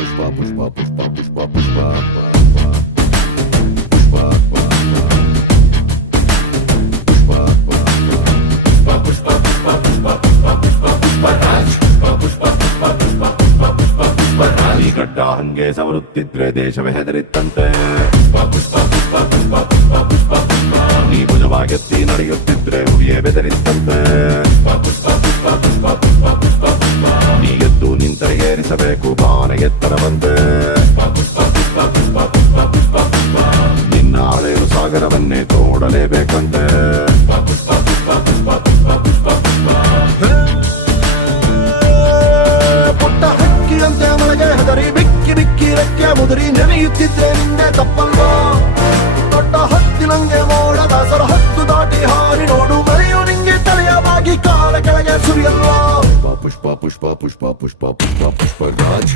ಈ ಗಡ್ಡ ಹಂಗೆ ಸವರುತ್ತಿದ್ರೆ ದೇಶವೇ ಹೆದರಿತ್ತಂತೆ. ನೀ ಭುಜವಾಗೆತ್ತಿ ನಡೆಯುತ್ತಿದ್ರೆ ಹುಲಿಯೇ ಬೆದರಿತ್ತಂತೆ. ನೀ ಎದ್ದು ನಿಂತರೆ ಏರಿಸಬೇಕು ಬಾನ ಎತ್ತರವಂತೆ. ನಿನ್ನ ಹಳೆಯ ಸಾಗರವನ್ನೇ ತೋಡಲೇಬೇಕಂತೆ. ಪುಟ್ಟ ಹಕ್ಕಿಯಂತೆ ಮಳೆಗೆ ಹೆದರಿ ಬಿಕ್ಕಿ ಬಿಕ್ಕಿ ರೆಕ್ಕೆ ಮುದುರಿ ನೆನೆಯುತ್ತಿದ್ದೆ ನಿನ್ನೆ ತಪ್ಪಲ್ವಾ? ದೊಡ್ಡ ಹತ್ತಿನಂಗೆ ಮೋಡದ ಸರ ಹತ್ತು ದಾಟಿ ಹಾರಿ ನೋಡು ಮಳೆಯು ನಿಂಗೆ ತಲೆಯ ಬಾಗಿ ಕಾಲ ಕೆಳಗೆ ಸುರಿಯಲ್ವಾ? ಪುಷ್ಪ ಪುಷ್ಪ ಪುಷ್ಪ ಪುಷ್ಪ ಪುಷ್ಪ ಪುಷ್ಪ ರಾಜ್